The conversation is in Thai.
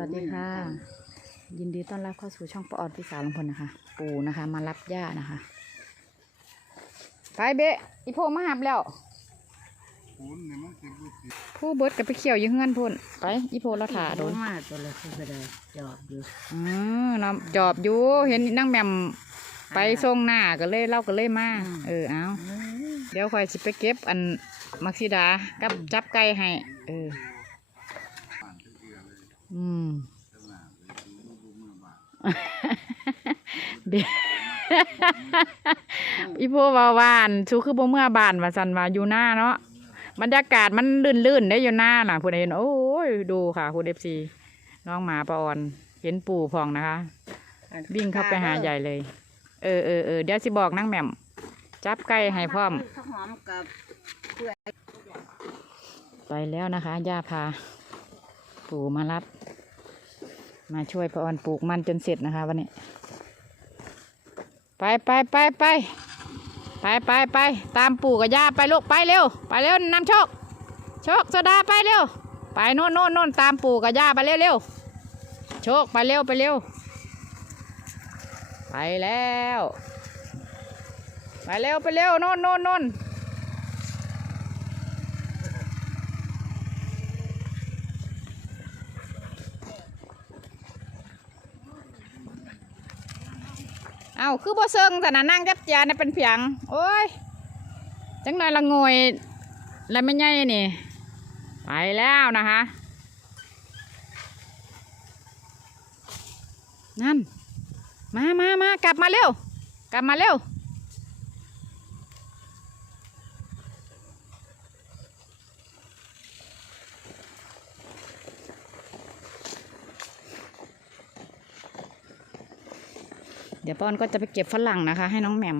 วัสดีค่ะ ยินดีต้อนรับเข้าสู่ช่องปออดพิสาวลงพลนะคะ ปู่นะคะ มารับย่านะคะ ไปเบะอีโพมาหับแล้วปูนเนี่ยมันสิบ่สิผู้เบิดกับไปเขี่ยวอยังเงื่อนพุ่นไป อีโพเราถ่าโดนมาตัวละคือก็ได้จอบอยู่อือน้ำจอบอยู่ เห็นนั่งแหมมไปส่งหน้าก็เลยเล่าก็เลยมาเออเอาเดี๋ยวคอยสิไปเก็บอันมักซิดากับจับไก่ให้เอออื เดี๋ยวอีโพวาวานชูคือบ่เมื่อบานว่าสันว่าอยู่หน้าเนาะบรรยากาศมันลื่นๆได้อยู่หน้าน่ะผู้ใดเห็นโอ้ยดูค่ะคุณเอฟซีน้องหมาปาออนเห็นปู่พองนะคะ วิ่งเข้าไปหาใหญ่เลย เออเออเออเดี๋ยวสิบอกนั่งแหม่ม จับไก่ให้พร้อมข้าวหอมกับไปแล้วนะคะย่าพา ปู่มารับ มาช่วยปาออนปลูกมันจนเสร็จนะคะวันนี้ ไปไปไปไปไปไปไปตามปู่กับย่าไปลูกไปเร็ว ไปเร็วนำโชค โชคโซดาไปเร็ว ไปโน่นโน่นโน่นตามปู่กับย่าไปเร็วเร็วโชคไปเร็วไปเร็ว ไปแล้ว ไปเร็วไปเร็วโน่นโน่นโน่น เอาคือบ่เซิงแต่นะนั่งจับจานเป็นเพียง โอ้ย จังหน่อยละงวยแล้วไม่ใหญ่นี่ ไปแล้วนะคะ นั่น มามามากลับมาเร็ว กลับมาเร็ว เดี๋ยวป้อนก็จะไปเก็บฝรั่งนะคะ ให้น้องแหม่ม